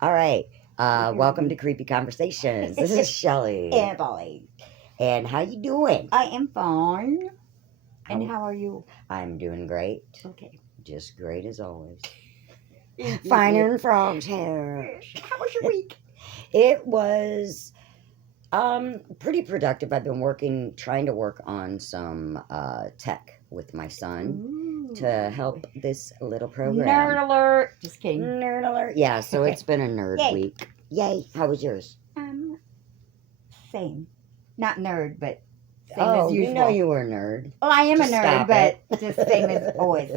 All right. Welcome to Creepy Conversations. This is Shelley. And Polly. And how you doing? I am fine. And How- how are you? I'm doing great. Okay. Just great as always. Finer than frogs' hair. How was your week? It was pretty productive. I've been trying to work on some tech with my son Ooh. to help this little program. Nerd alert. Just kidding. Nerd alert. Yeah, so it's been a nerd Yay. week. Yay. How was yours? Same. Not nerd, but same Oh, as usual. you know you were a nerd. Well, I am Just a nerd, stop but it. just same as always.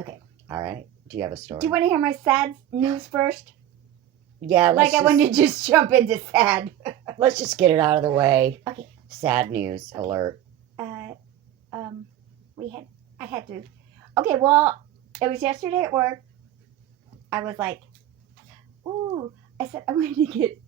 Okay. All right. Do you have a story? Do you want to hear my sad news first? Yeah, Like I want to just jump into sad. let's just get it out of the way. Okay. Sad news alert. I had to. Okay, well, it was yesterday at work. I was like, ooh, I said I wanted to get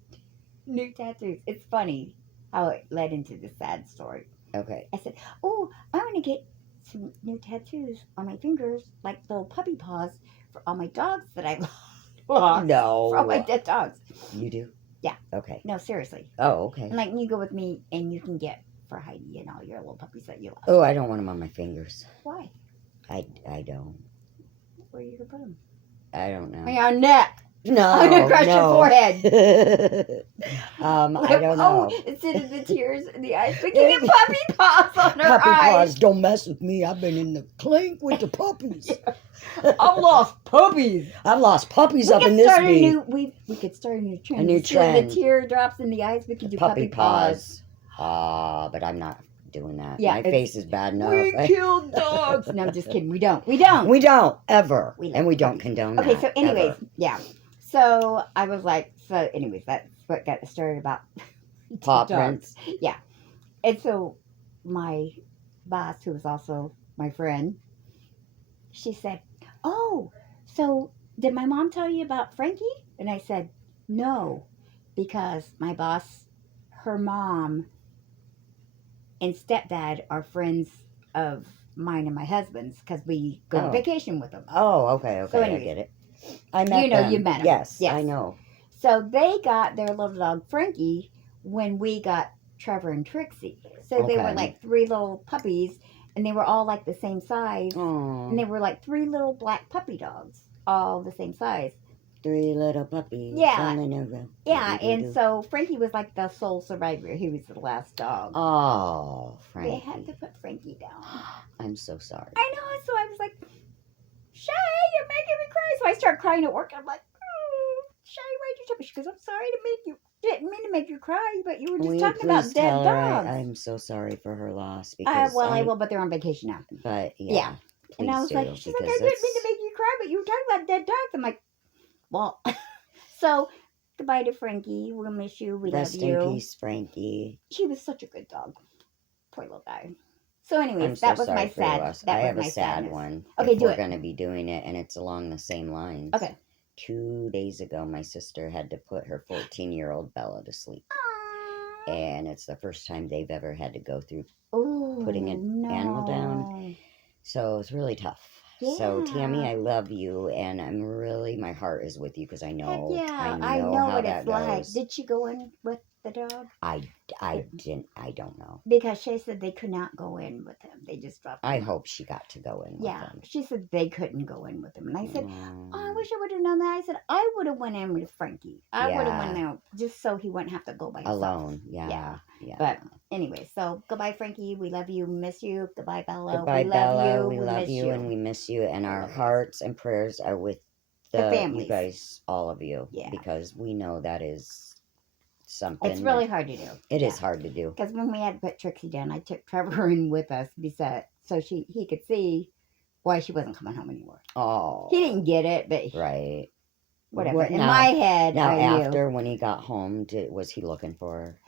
new tattoos. It's funny how it led into the sad story. Okay. I said, oh, I want to get some new tattoos on my fingers, like little puppy paws for all my dogs that I lost. No. For all my dead dogs. You do? Yeah. Okay. No, seriously. Oh, okay. And like you go with me and you can get for Heidi and all your little puppies that you lost. Oh, I don't want them on my fingers. Why? I don't. Where are you going to put them? I don't know. On your neck. No. I'm going to crush no. your forehead. I don't know. Oh, instead of the tears in the eyes, we can get puppy paws on her Puppy eyes. paws, don't mess with me. I've been in the clink with the puppies. I've lost puppies. I've lost puppies up in this bee. We could start a new trend. A new Instead of trend. the teardrops in the eyes, we could do puppy paws. But I'm not doing that. Yeah, My face is bad enough. We killed dogs. No, I'm just kidding. We don't. We don't ever. We love And we don't puppies. condone Okay, that. so anyways, ever. yeah. So I was like, that's what got started about Paw dogs. prints. Yeah. And so my boss, who was also my friend, she said, oh, so did my mom tell you about Frankie? And I said, no, because my boss, her mom and stepdad are friends of mine and my husband's because we go on vacation with them. Oh, okay, So I anyways, get it. I met them. You met them. Yes, Yes. I know. So they got their little dog Frankie when we got Trevor and Trixie. So they were Okay. like three little puppies, and they were all like the same size. Oh, And they were like three little black puppy dogs, all the same size. 3 little puppies. Yeah. falling over. Yeah, and so Frankie was like the sole survivor. He was the last dog. Oh, Frankie. They had to put Frankie down. I'm so sorry. I know, so I was like, Shay, you're making me cry. So I started crying at work. I'm like, Shay, why'd you tell me? She goes, I'm sorry to make you, didn't mean to make you cry, but you were just Will you talking about please dead tell her dogs. I'm so sorry for her loss. Because I will, but they're on vacation now. But Yeah. And I was like, she's like, I didn't mean to make you cry, but you were talking about dead dogs. I'm like, well, so goodbye to Frankie. We'll miss you. We rest love you. in peace, Frankie. He was such a good dog. Poor little guy. So anyways, I'm so that was sorry my for your sad. loss. That I was have my a sad sadness. one. Okay, if do we're it. going to be doing it, and it's along the same lines. Okay. 2 days ago, my sister had to put her 14-year-old Bella to sleep. Aww. And it's the first time they've ever had to go through Ooh, putting an animal down. no. So it's really tough. So Tammy, Yeah. I love you, and my heart is with you because I Heck know, yeah, I know how what that it's like. goes. Did she go in with the dog? I don't know. Because Shay said they could not go in with him. They just dropped him. I hope she got to go in with Yeah, them. she said they couldn't go in with him, and I said, Mm. oh, I wish I would have known that. I said I would have went in with Frankie. I would have Yeah. went out just so he wouldn't have to go by himself. Alone. Yeah. But anyway, so goodbye, Frankie. We love you. Miss you. Goodbye, Bella. Goodbye, we Bella. love you. We love miss you, and we miss you. And our love you. hearts and prayers are with The you families. guys, all of you. Yeah. Because we know that is something. It's really hard to do. It is hard to do. Because when we had to put Trixie down, I took Trevor in with us so he could see why she wasn't coming home anymore. Oh. He didn't get it, but Right. whatever. What In now- my head, Now, I knew. after when he got home, was he looking for her?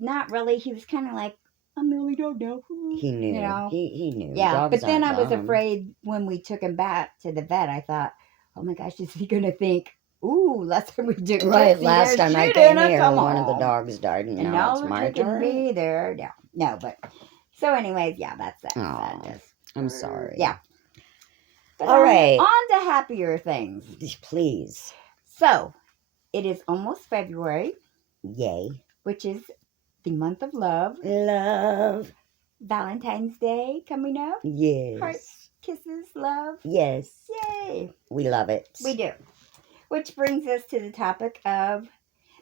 Not really. He was kind of like, I'm the only dog now. He knew. You know? He knew. Yeah, Dogs but then I aren't was dumb. afraid when we took him back to the vet. I thought, oh my gosh, is he gonna think? Ooh, last time we did Right, Trixie, last they're time I shooting came her, here, come one of the on. dogs died, and And now it's they're my taking turn. me there. No, but so anyways, yeah, that's that. Aw, Sadness. I'm sorry. Yeah. But All right. on to happier things. Please. So, it is almost February, Yay. which is the month of love. Love. Valentine's Day coming up. Yes. Hearts, kisses, love. Yes. Yay. We love it. We do. Which brings us to the topic of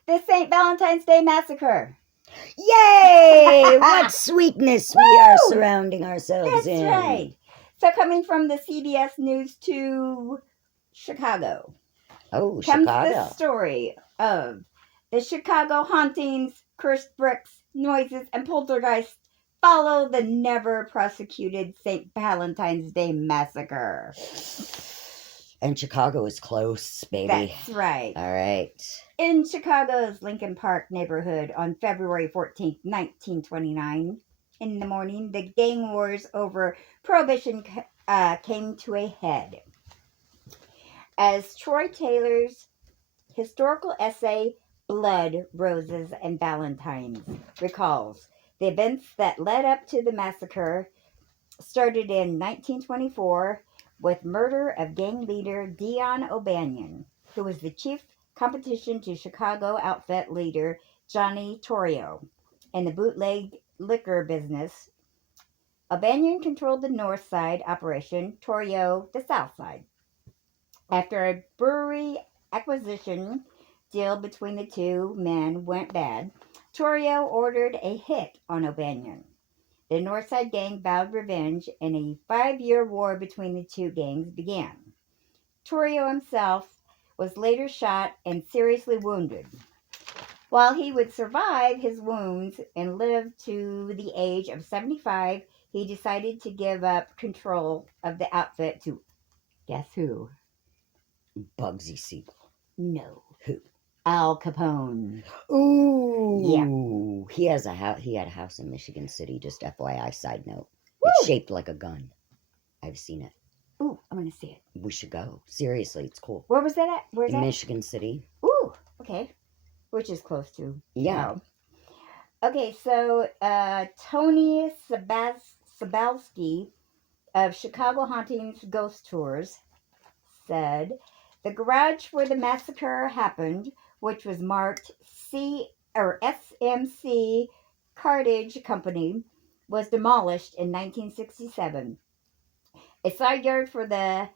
the St. Valentine's Day Massacre. Yay! What sweetness we are surrounding ourselves That's in. right. So coming from the CBS News to Chicago. Oh, Comes Chicago. the story of the Chicago hauntings, cursed bricks, noises, and poltergeists follow the never prosecuted St. Valentine's Day Massacre. And Chicago is close, baby. That's right. All right. In Chicago's Lincoln Park neighborhood on February 14th, 1929, in the morning, the gang wars over Prohibition came to a head. As Troy Taylor's historical essay, Blood, Roses, and Valentines, recalls, the events that led up to the massacre started in 1924 with murder of gang leader Dion O'Banion, who was the chief competition to Chicago outfit leader Johnny Torrio, and the bootleg liquor business. O'Banion controlled the north side operation, Torrio the south side. After a brewery acquisition deal between the two men went bad, Torrio ordered a hit on O'Banion. The Northside gang vowed revenge, and a 5-year war between the two gangs began. Torrio himself was later shot and seriously wounded. While he would survive his wounds and live to the age of 75, he decided to give up control of the outfit to, guess who? Bugsy Siegel. No. Who? Al Capone. Ooh. Yeah. He had a house in Michigan City, just FYI side note. It's shaped like a gun. I've seen it. Ooh, I'm going to see it. We should go. Seriously, it's cool. Where was that at? Where's In that? Michigan City. Ooh, okay. Which is close to. Yeah. Okay, so Tony Sabalski of Chicago Hauntings Ghost Tours said the garage where the massacre happened, which was marked SMC Cartage Company, was demolished in 1967. A side yard for the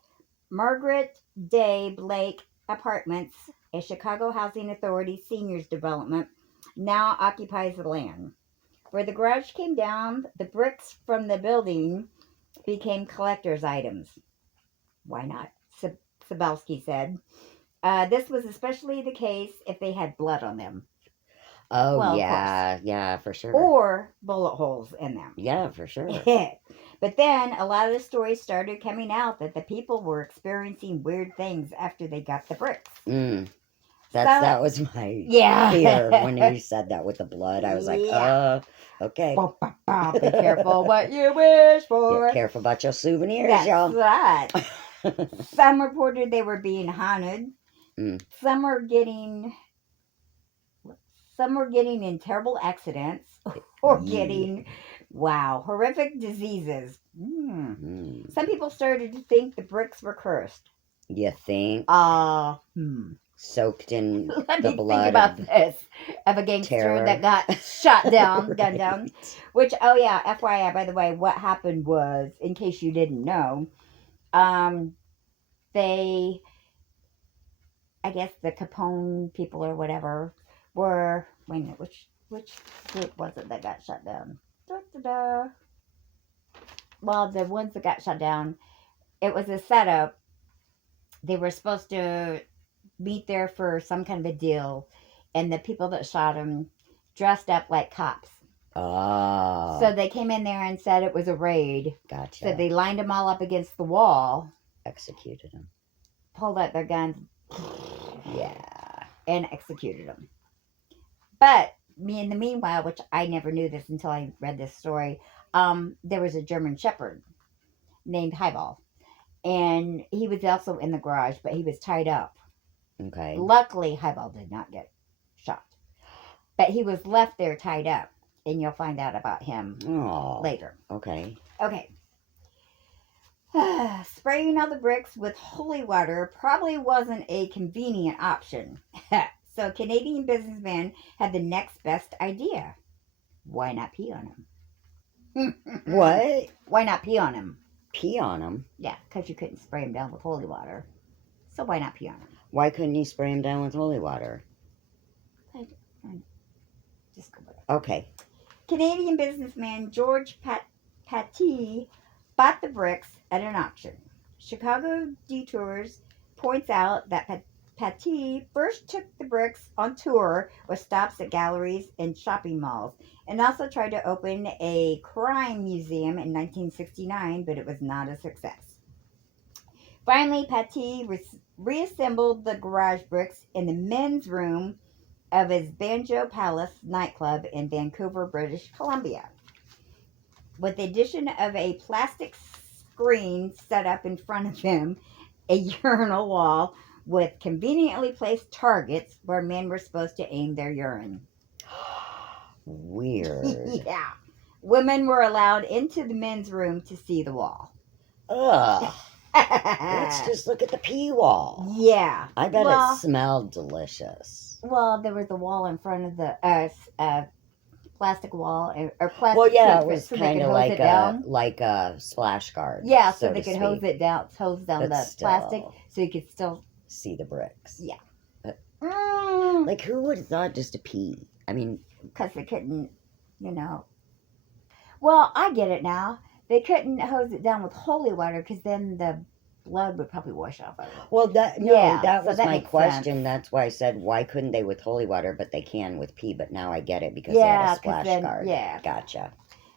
Margaret Day Blake Apartments, a Chicago Housing Authority seniors development, now occupies the land. Where the garage came down, the bricks from the building became collector's items. Why not? Sabelski said. This was especially the case if they had blood on them. Oh, Well, yeah. Yeah, for sure. Or bullet holes in them. Yeah, for sure. But then a lot of the stories started coming out that the people were experiencing weird things after they got the bricks. That was my fear when you said that with the blood. I was like, okay. Be careful what you wish for. Get careful about your souvenirs, That's y'all. right. Some reported they were being haunted. Some were getting in terrible accidents or getting, horrific diseases. Some people started to think the bricks were cursed. You think? Soaked in Let the me blood think about this. Of a gangster terror. that got shot down, Right. gunned down. Which, FYI, by the way, what happened was, in case you didn't know, they, I guess the Capone people or whatever were, wait a minute, which group was it that got shut down? Well, the ones that got shut down, it was a setup. They were supposed to meet there for some kind of a deal, and the people that shot them dressed up like cops. Oh. So they came in there and said it was a raid. Gotcha. So they lined them all up against the wall. Executed them. Pulled out their guns. Yeah. And executed them. But in the meanwhile, which I never knew this until I read this story, there was a German Shepherd named Highball. And he was also in the garage, but he was tied up. Okay. Luckily, Highball did not get shot. But he was left there tied up. And you'll find out about him later. Okay. Okay. Spraying all the bricks with holy water probably wasn't a convenient option. So a Canadian businessman had the next best idea. Why not pee on him? What? Why not pee on him? Pee on him? Yeah, because you couldn't spray him down with holy water. So why not pee on him? Why couldn't you spray him down with holy water? Just go with it. Okay. Canadian businessman George Paty bought the bricks at an auction. Chicago Detours points out that Paty first took the bricks on tour with stops at galleries and shopping malls, and also tried to open a crime museum in 1969, but it was not a success. Finally, Paty reassembled the garage bricks in the men's room of his Banjo Palace nightclub in Vancouver, British Columbia. With the addition of a plastic screen set up in front of him, a urinal wall with conveniently placed targets where men were supposed to aim their urine. Weird. Yeah. Women were allowed into the men's room to see the wall. Ugh. Let's just look at the pee wall. Yeah. I bet it smelled delicious. Well, there was a wall in front of the plastic wall or plastic. Well, yeah, it so was they kind could of hose it down. like a splash guard. Yeah, so to they could speak. hose down But the still, plastic, so you could still. see the bricks. Yeah. Like, who would have thought just to pee? I mean, Because they couldn't, Well, I get it now. They couldn't hose it down with holy water because then the blood would probably wash off of it. well, that So was that my makes question. sense. That's why I said, why couldn't they with holy water, but they can with pee? But now I get it because they had Yeah, a 'cause splash then- guard. yeah. Gotcha.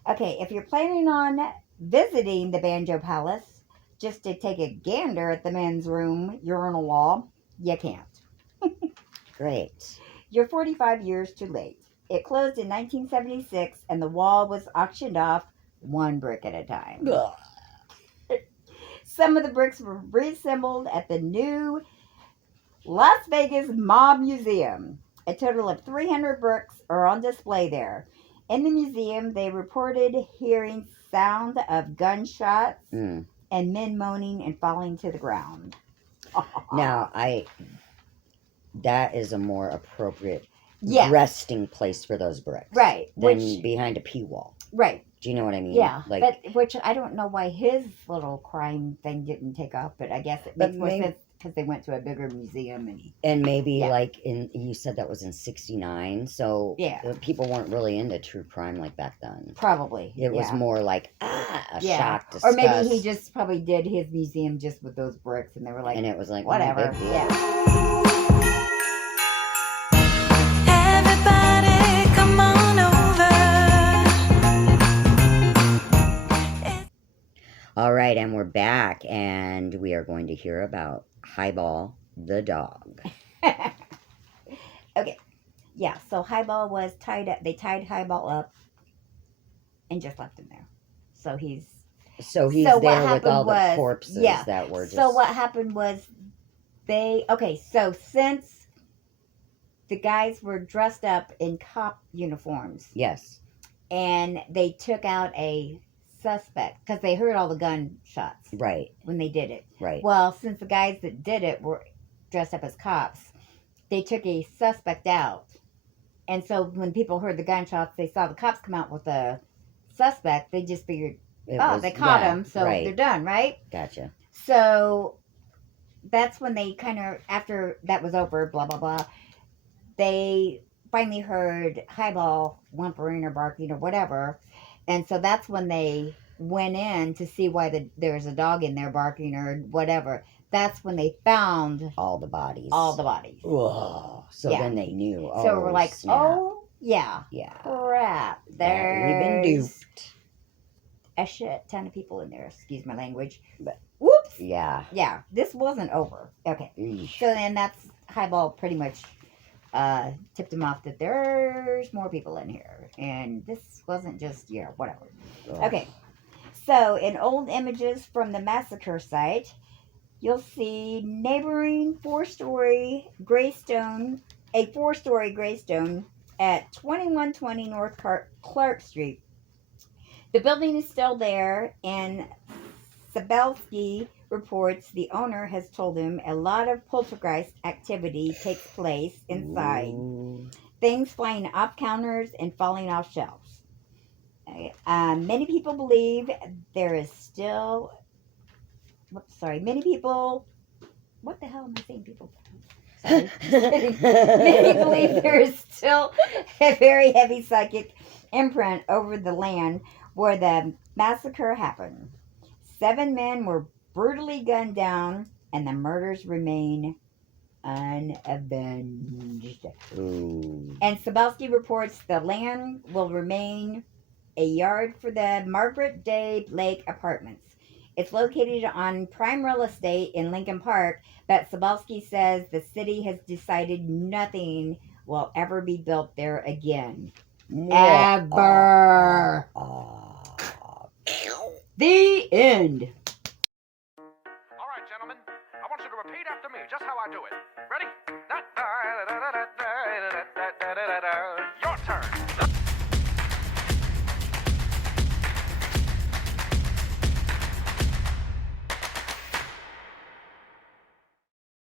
Okay, if you're planning on visiting the Banjo Palace just to take a gander at the men's room urinal wall, you can't. Great. You're 45 years too late. It closed in 1976 and the wall was auctioned off one brick at a time. Ugh. Some of the bricks were reassembled at the new Las Vegas Mob Museum. A total of 300 bricks are on display there. In the museum, they reported hearing sound of gunshots Mm. and men moaning and falling to the ground. Now, that is a more appropriate Yeah. resting place for those bricks. Right. Than behind a pee wall. Right. Do you know what I mean? Yeah. Like, But which I don't know why his little crime thing didn't take off, but I guess it But makes more maybe- sense because they went to a bigger museum and and maybe Yeah. you said that was in 69, so Yeah. people weren't really into true crime like back then. probably It was yeah. more like, a Yeah. shock, disgust. Or maybe he just probably did his museum just with those bricks and they were like, and it was like, whatever. No big deal. Yeah. Everybody, come on over. All right, and we're back, and we are going to hear about Highball the dog. Okay. Yeah, so Highball was tied up. They tied Highball up and just left him there. So he's So he's So what there with happened all the was- corpses yeah. that were just... So what happened was so since the guys were dressed up in cop uniforms Yes, and they took out a suspect because they heard all the gunshots right, when they did it. right. Well, since the guys that did it were dressed up as cops, they took a suspect out. And so when people heard the gunshots, they saw the cops come out with a suspect. They just figured, they caught him, so right. they're done, right? Gotcha. So that's when they kind of, after that was over, blah, blah, blah, they finally heard Highball whimpering or barking or whatever. And so that's when they went in to see why there's a dog in there barking or whatever. That's when they found All the bodies. Whoa. So Yeah. then they knew. So we're like, snap. oh, yeah, Yeah. crap. Yeah, we've been There's duped. a shit ton of people in there. Excuse my language. But- Whoops. Yeah. Yeah, this wasn't over. Okay. Eesh. So then that's Highball pretty much tipped him off that there's more people in here. And this wasn't just, whatever. Ugh. Okay. So in old images from the Massacre site, you'll see neighboring four-story graystone at 2120 North Clark Street. The building is still there, and Sabelski reports the owner has told him a lot of poltergeist activity takes place inside. Ooh. Things flying off counters and falling off shelves. Many people believe there is still. Whoops, sorry. Many people. What the hell am I saying? People. Sorry. Many believe there is still a very heavy psychic imprint over the land where the massacre happened. 7 men were brutally gunned down, and the murders remain unavenged. Ooh. And Sabelski reports the land will remain a yard for the Margaret Day Blake Apartments. It's located on prime real estate in Lincoln Park, but Sabelski says the city has decided nothing will ever be built there again. Ever. The end.